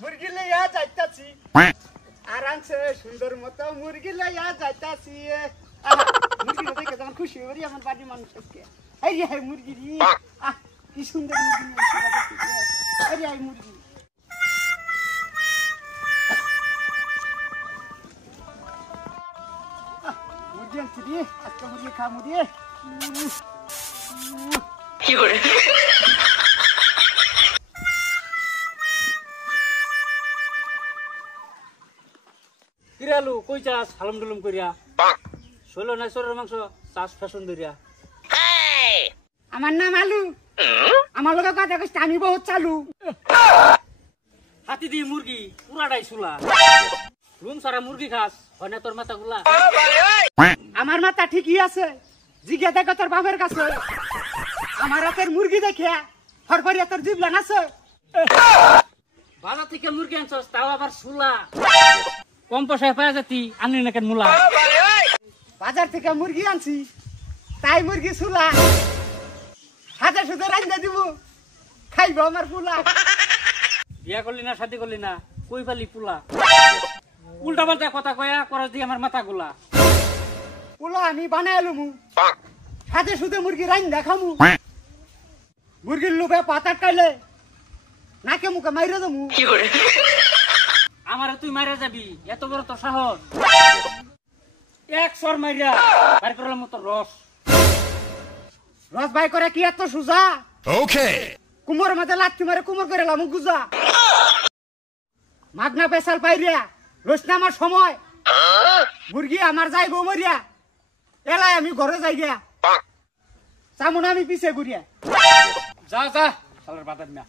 মুরগি লইয়া যাইতাছি আরামসে সুন্দর মতো মুরগি লইয়া যাইতাছি মুরগি দেখে তখন খুশি হই আমার বাড়ির মানুষকে এই রে মুরগি রে কি সুন্দর মুরগি এই রে মুরগি মুরগি আনছি রে আজকে মুরগি খামু রে কি করে কিরালু কই চাস হালম ডুলুম করিয়া শৈল নাই সরের মাংস চাস ফ্যাশন ধরিয়া আমার নাম আলু আমার লোক কথা কইছ আমি বহুত চালু হাতি দি মুরগি পুরাটাই সুলা রুম সারা মুরগি খাস হয় না তোর মাথা গুলা আমার মাথা ঠিকই আছে জিজ্ঞা দেখো তোর বাপের কাছে আমার হাতের মুরগি দেখে হরফরিয়া তোর জিবলা নাছে বাজার থেকে মুরগি আনছস তাও আবার সুলা কম পয়সায় পাওয়া যাতি আনলি না কেন মুলা বাজার থেকে মুরগি আনছি তাই মুরগি সুলা সাজা সুদে রান্দা দিব খাইব আমার ফুলা বিয়া করলি না শাদি করলি না কই পালি পুলা উল্টা পাল্টা কথা কয়া করস দি আমার মাথা গুলা পুলা আমি বানাই লমু সাজা সুদে মুরগি রান্দা খামু মুরগির লোভে পাতা কাইলে নাকে মুখে মাইরে দেবো আমারে তুই মারা যাবি এত বড় তো সাহস এক সর মাইরা বাইর করলাম তো রস রস বাই করে কি এত সুজা ওকে কুমোর মাঝে লাথি মারে কুমোর করে লামু গুজা মাগনা পেশাল পাইরিয়া রস না আমার সময় মুরগি আমার যাইব মরিয়া এলাই আমি ঘরে যাই গিয়া চামুন আমি পিছে ঘুরিয়া যা যা শালার বাতার মিয়া